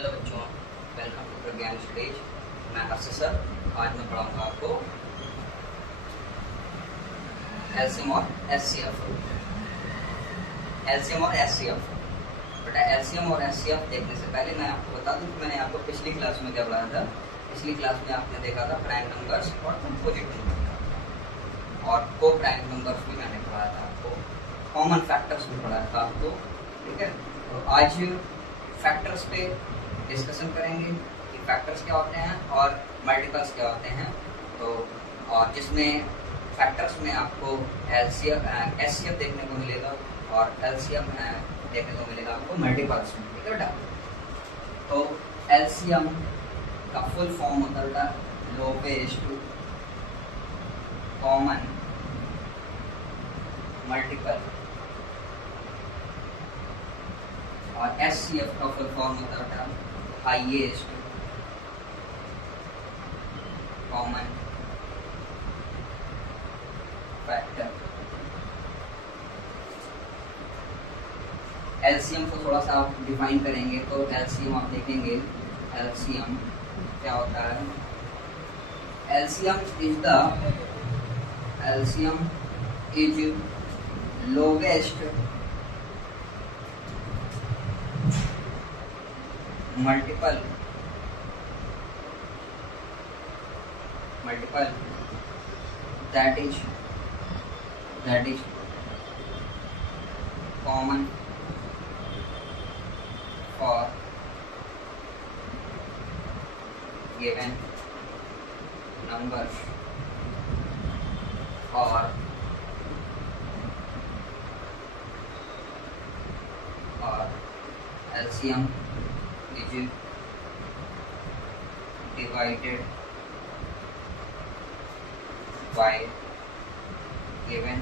Hello बच्चों, welcome to Pragyan stage. मैं हर्ष sir. आज मैं पढ़ाऊंगा आपको एलसीएम और एचसीएफ। एलसीएम और एचसीएफ। बेटा एलसीएम और एचसीएफ देखने से पहले मैं आपको बता दूं कि मैंने आपको पिछली क्लास में क्या पढ़ाया था। पिछली क्लास में आपने देखा था प्राइम नंबर्स और कंपोजिट नंबर, और को प्राइम नंबर्स भी मैंने पढ़ाया था आपको, कॉमन फैक्टर्स भी पढ़ाया था आपको। ठीक है, तो आज फैक्टर्स पे डिस्कशन करेंगे कि फैक्टर्स क्या होते हैं और मल्टीपल्स क्या होते हैं। तो और जिसमें फैक्टर्स में आपको एलसीएम एचसीएफ देखने को मिलेगा और एलसीएम देखने को मिलेगा आपको मल्टीपल्स में। ठीक है बेटा, तो एलसीएम का फुल फॉर्म होता है लोवेस्ट कॉमन मल्टीपल, और एचसीएफ का फुल फॉर्म होता है हाईएस्ट कॉमन फैक्टर। एलसीएम को थोड़ा सा आप डिफाइन करेंगे तो एलसीएम आप देखेंगे, एलसीएम क्या होता है। LCM is lowest multiple that is common for given numbers, or LCM is divided by given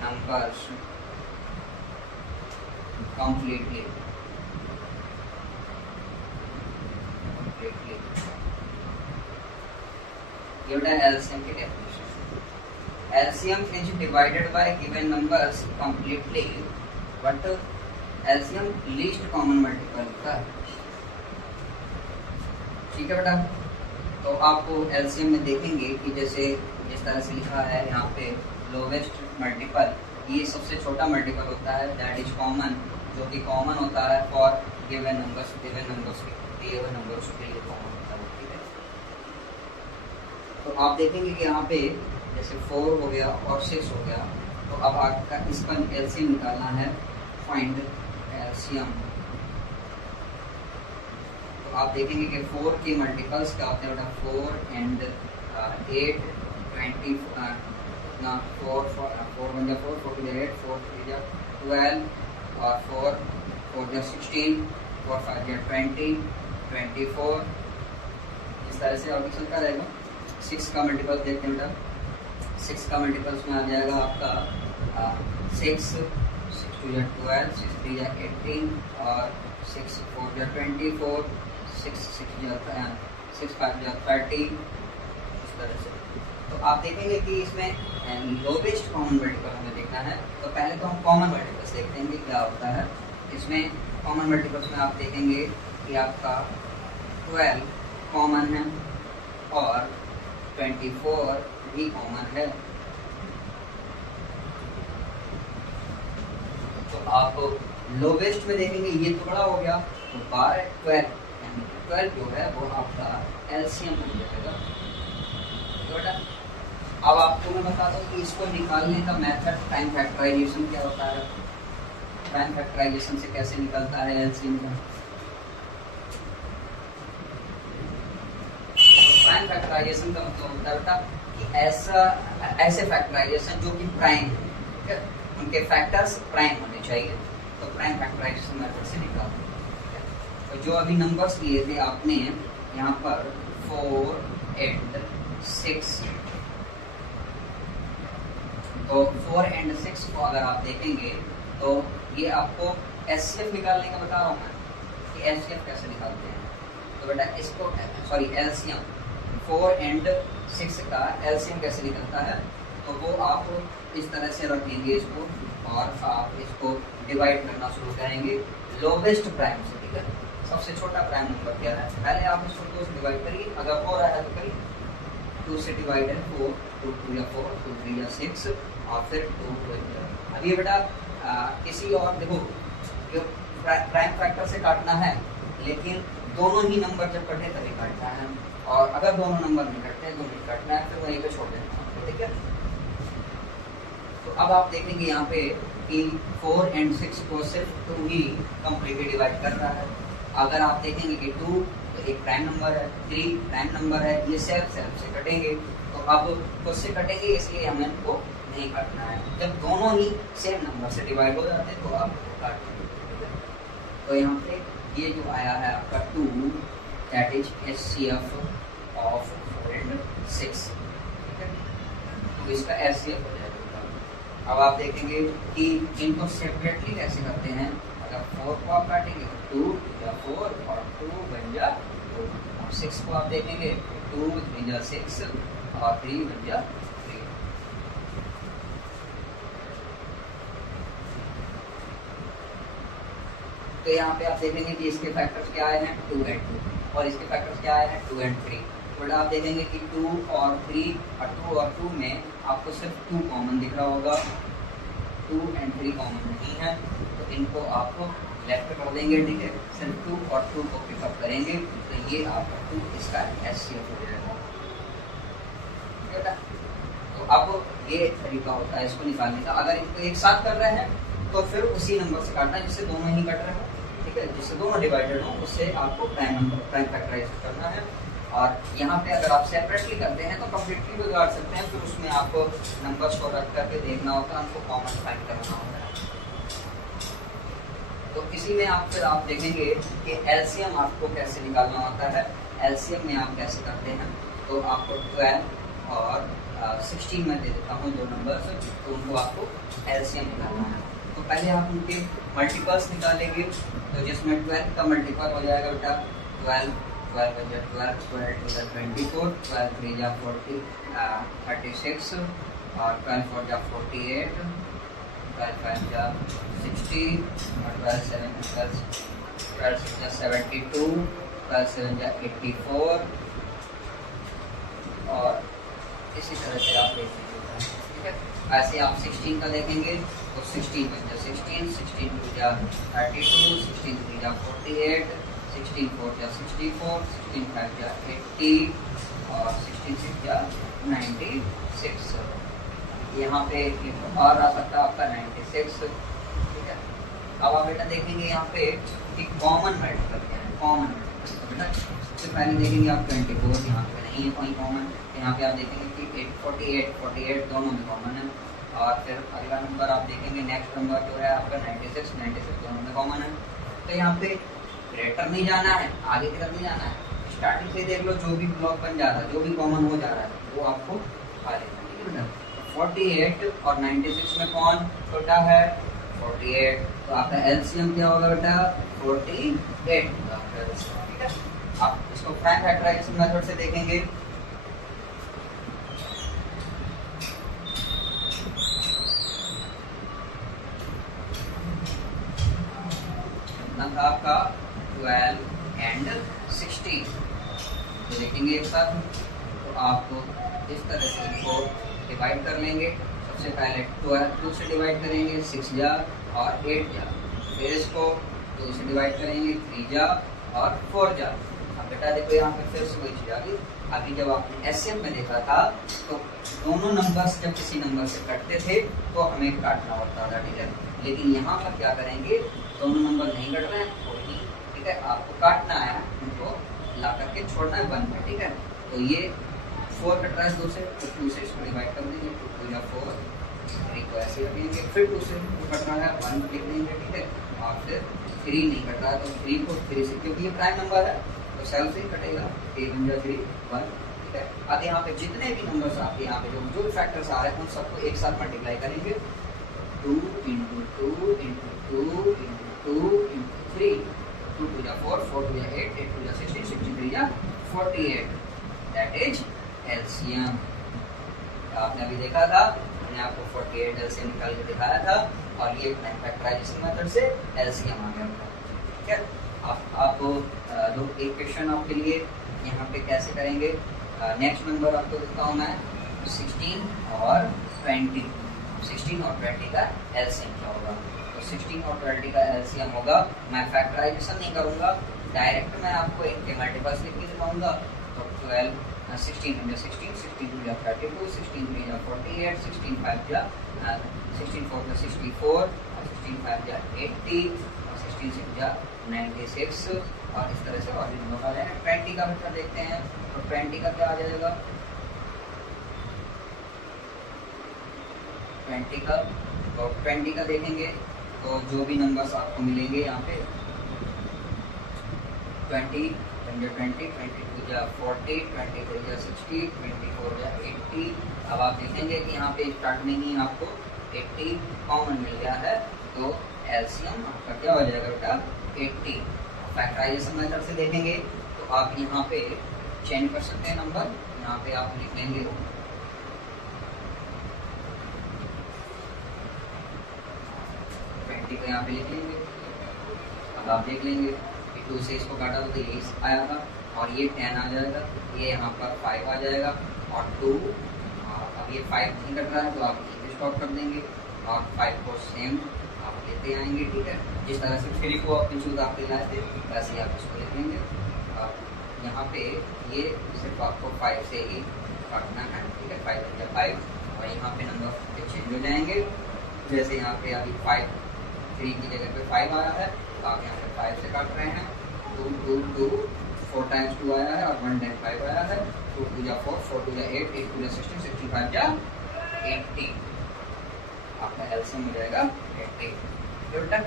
numbers completely। Given LCM की definition, LCM is divided by given numbers completely, but LCM least common multiple का। ठीक है बेटा, तो आपको LCM में देखेंगे कि जैसे जिस तरह से लिखा है यहाँ पे लोवेस्ट मल्टीपल, ये सबसे छोटा मल्टीपल होता है, दैट इज कॉमन, जो कि कॉमन होता है फॉर गिवन नंबर्स के दिए हुए नंबर्स के लिए कॉमन होता है। ठीक है, तो आप देखेंगे कि यहाँ पे जैसे 4 हो गया और 6 हो गया, तो अब आपका इसका एलसीएम निकालना है, फाइंड एलसीएम। आप देखेंगे कि 4 के मल्टीपल्स क्या होते हैं बेटा, 4 एंड 8 20 ना 4 1 जा 4 4 जा 8 4 3 जा 12 और 4 4 जा 16 4 5 जा 20 24। इस तरह से और चलता रहेगा। 6 का मल्टीपल देखते हैं बेटा, 6 का मल्टीपल्स में आ जाएगा आपका 6 2 जा 12 6 3 जा 18 और 6 4 जा 24 6 5 जा 30। इस तरह से तो आप देखेंगे कि इसमें लोवेस्ट कॉमन मल्टीपल हमें देखना है। तो पहले तो हम कॉमन मल्टीपल्स देखते हैं कि क्या होता है। इसमें कॉमन मल्टीपल्स में आप देखेंगे कि आपका 12 कॉमन है और 24 भी कॉमन है। तो आप लोवेस्ट में देखेंगे, ये तो बड़ा हो गया, तो 12 जो है वो आपका एलसीएम बन जाएगा। तो बेटा अब आपको मैं बता दूं कि इसको निकालने का मेथड प्राइम फैक्टराइजेशन क्या होता है। प्राइम फैक्टराइजेशन से कैसे निकलता है एलसीएम का। प्राइम फैक्टराइजेशन का मतलब होता है बेटा कि ऐसे फैक्टराइजेशन जो कि प्राइम, ठीक है, उनके फैक्टर्स प्राइम होने चाहिए, तो प्राइम फैक्टराइजेशन मेथड से निकालते हैं। तो जो अभी नंबर्स लिए थे आपने यहाँ पर 4 एंड 6, तो 4 एंड 6 को अगर आप देखेंगे तो ये आपको एचसीएफ निकालने का बता रहा हूँ मैं कि एचसीएफ कैसे निकालते हैं। तो बेटा इसको एलसीएम 4 एंड 6 का एलसीएम कैसे निकलता है, तो वो आप इस तरह से रखेंगे इसको और आप इसको डिवाइड करना शुरू करेंगे लोवेस्ट प्राइम से, ठीक है। सबसे छोटा प्राइम नंबर क्या है, पहले आप इसको 2 से डिवाइड करिए, अगर 4 आया तो करिए 2 से डिवाइड है 4, 2 2 या 4, 2 3 या 6 और फिर 2 2 या। अब ये बेटा किसी और देखो प्राइम फैक्टर से काटना है, लेकिन दोनों ही नंबर जब कटे तभी काटना है, और अगर दोनों नंबर नहीं कटते तो नहीं काटना है, फिर वहीं पे छोड़ देना है, ठीक है। तो अब आप देखेंगे यहाँ पे कि 4 और 6 को सिर्फ 2 ही कंप्लीटली डिवाइड कर रहा है। अगर आप देखेंगे कि 2 तो एक प्राइम नंबर है, 3 प्राइम नंबर है, ये सेल्फ से कटेंगे, तो अब खुद से कटेंगे, इसलिए हमें इनको नहीं काटना है। जब दोनों ही सेम नंबर से डिवाइड हो जाते हैं तो आप काटेंगे। तो यहाँ पे ये जो आया है आपका 2, that is HCF of 4 and 6, ठीक है। तो इसका HCF हो जाएगा। अब आप देखेंगे कि इनको सेपरेटली कैसे करते हैं। अगर 4 को आप काटेंगे तो 2 या 4 और 2 बन जा 2। अब 6 को आप देखेंगे 2 3 जा 6 और 3 बन जा 3। तो यहाँ पे आप देखेंगे कि इसके फैक्टर्स क्या आए हैं 2 and 2, और इसके फैक्टर्स क्या आए हैं 2 and 3। बट आप देखेंगे कि 2 और 3 और 2 और 2 में आपको सिर्फ 2 कॉमन दिख रहा होगा, 2 and 3 कॉमन नहीं है, तो इनको आप लेफ्ट कर देंगे, ठीक है। सिर्फ 2 और 2 को पिकअप करेंगे, तो ये आपका 2 इसका HCF हो जाएगा, ठीक है। तो अब ये तरीका होता है इसको निकालने का। अगर इनको एक साथ कर रहे हैं तो फिर उसी नंबर से काटना है जिससे दोनों ही कट रहे हो, ठीक है, जिससे दोनों डिवाइडेड हो, उससे आपको प्राइम फैक्टराइज करना है। और यहाँ पे अगर आप सेपरेटली करते हैं तो कम्प्लीटली भी काट सकते हैं, फिर उसमें आपको नंबर्स को रख करके देखना होता है, हमको कॉमन फाइंड करना होता है। तो इसी में आप देखेंगे कि एलसीएम आपको कैसे निकालना होता है। एलसीएम में आप कैसे करते हैं, तो आपको 12 और 16 में दे देता हूँ 2 नंबर्स, तो उनको आपको एलसीएम निकालना है। तो पहले आप उनके मल्टीपल्स निकालेंगे, तो जिसमें 12 का मल्टीपल हो जाएगा बेटा 12, 12 बजा 12, 12 टू जा 24, 12 3 जा 36 और 12 4 जा 48, 12 5 जा 60 और 12 7 जा 72, 12 7 जा 84 और इसी तरह से आप देख लीजिए, ठीक है। ऐसे आप 16 का देखेंगे तो 16 बन जा 16, 16 2 जा 32, 16 3 जा 48, 16 4 जा 64, 16 5 जा 80 और 16 6 जा 96। यहाँ पे और आ सकता है आपका 96, ठीक है। अब आप बेटा देखेंगे यहाँ पे एक कॉमन मल्टीपल क्या है, कॉमन तो बेटा सबसे पहले देखेंगे आप 24, यहाँ पे नहीं है कोई कॉमन। यहाँ पे आप देखेंगे कि 48 दोनों में कॉमन है। और फिर अगला नंबर आप देखेंगे, नेक्स्ट नंबर जो है आपका 96 दोनों में कॉमन है। तो यहाँ पे ग्रेटर नहीं जाना है, आगे की तरफ नहीं जाना है, स्टार्टिंग से देख लो जो भी ब्लॉक बन जा रहा है, जो भी कॉमन हो जा रहा है वो आपको खा लेना, ठीक है बेटा। 48 और 96 में कौन छोटा है 48, तो आपका एलसीएम क्या होगा बेटा 48 होगा, ठीक है। आप इसको प्राइम फैक्टराइजेशन मेथड से देखेंगे, आपका 12 एंड 16 तो देखेंगे एक साथ, तो आप इस तरह से इनको डिवाइड कर लेंगे। सबसे पहले 2 से डिवाइड करेंगे 6 जा और 8 जा, फिर इसको 2 से डिवाइड करेंगे 3 जा और 4 जा। अब बेटा देखो यहाँ पे फिर से कोई चीज आ गई, अभी जब आपने एसएम में देखा था तो दोनों नंबर्स जब किसी नंबर से कटते थे तो हमें काटना होता था, ठीक है। लेकिन यहाँ पर क्या करेंगे, दोनों नंबर नहीं कट रहे हैं कोई नहीं, ठीक है, आपको काटना है, उनको ला करके छोड़ना है 1 में, ठीक है। तो ये 4 कट रहा है 2 से, तो 2 से इसको डिवाइड कर देंगे, 2 या 4, 3 को ऐसे रखेंगे, फिर 2 से 2 कट रहा है 1 लिख देंगे, ठीक है। और फिर 3 नहीं कट रहा है तो 3 को 3 से, क्योंकि ये प्राइम नंबर है तो सेल्फ से ही कटेगा, 3 1 3 1, ठीक है। अब यहाँ पे जितने भी नंबर्स आपके यहाँ पे जो भी फैक्टर्स आ रहे हैं उन सबको एक साथ मल्टीप्लाई करेंगे, 2 into 2 into 2 into 2 into 3, 2 2 जा 4, 4 2 जा 8, 8 2 जा 16, 16 3 जा 48, दैट इज एलसीएम। आपने अभी देखा था, मैंने आपको 48 एलसीएम निकाल के दिखाया था। और ये फैक्टराइजेशन मेथड से एलसीएम आ गया होगा। ठीक है, आप लोग एक क्वेश्चन आपके लिए यहाँ पे कैसे करेंगे। नेक्स्ट नंबर आपको देता हूँ मैं 16 और 20। 16 और 20 का एलसीएम क्या होगा। तो 16 और 20 का एलसीएम होगा, मैं फैक्टराइजेशन नहीं करूँगा, डायरेक्ट मैं आपको इनके मल्टीपल्स लिख के दिखाऊंगा। तो 12 16 × 16, 16 × 32, 16 × 48, 16 5 16 4 64 और 16 5 80 और 16 6 96 और इस तरह से और भी नंबर आ जाएगा। 20 का बेटा देखते हैं, तो 20 का क्या आ जाएगा। 20 का, तो 20 का देखेंगे तो जो भी नंबर्स आपको मिलेंगे यहाँ पे 20 × 20, 22 × 40, 23 × 60, 24 × 80। अब आप देखेंगे कि यहाँ पे स्टार्ट में ही आपको 80 कॉमन मिल गया है, तो एलसीएम आपका क्या हो जाएगा बेटा 80। फैक्टराइजेशन मेथड से देखेंगे तो आप यहाँ पे चेंज कर सकते हैं नंबर, यहाँ पे आप लिख लेंगे 20 को यहाँ पे लिख लेंगे। अब आप देख लेंगे 2 से इसको काटा तो ये आया था और ये 10 आ जाएगा, ये यहाँ पर 5 आ जाएगा और 2, अब ये 5 नहीं कट रहा है तो आप ये स्टॉप कर देंगे और 5 को सेम आप लेते आएंगे। ठीक है, जिस तरह से 3 को इंक्लूड आपके लाए थे वैसे ही आप इसको लिख लेंगे। और यहाँ पे ये सिर्फ आपको 5 से ही काटना है। ठीक है, 5 × 5 और यहाँ पे नंबर चेंज हो जाएंगे। जैसे यहाँ पे अभी 5 3 की जगह पे 5 आ रहा है, तो आप यहाँ पे 5 से काट रहे हैं। 2 2 2 4 टाइम्स 2 आया है और 1 टाइम 5 आया है। 2 2 × 4, 4 2 × 8, 8 2 × 16, 65 × 80। आपका एलसीएम हो जाएगा 80। बेटा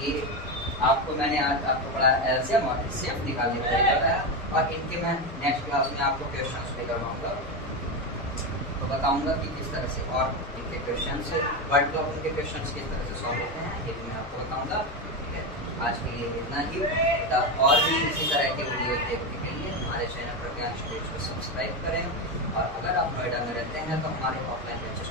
ये आपको मैंने आज आपको पढ़ाया एलसीएम और एचसीएफ निकालने का तरीका है, और इनके मैं नेक्स्ट क्लास में आपको क्वेश्चंस भी करवाऊंगा, तो बताऊंगा कि किस तरह से और इनके क्वेश्चंस वर्ड प्रॉब्लम के क्वेश्चंस किस तरह से सॉल्व होते हैं ये भी मैं आपको बताऊंगा। ठीक है, आज के लिए इतना ही। और भी इसी तरह के वीडियो देखने के लिए हमारे चैनल प्रज्ञान स्टडीज को सब्सक्राइब करें, और अगर आप नोएडा में रहते हैं तो हमारे ऑफलाइन लेक्चर्स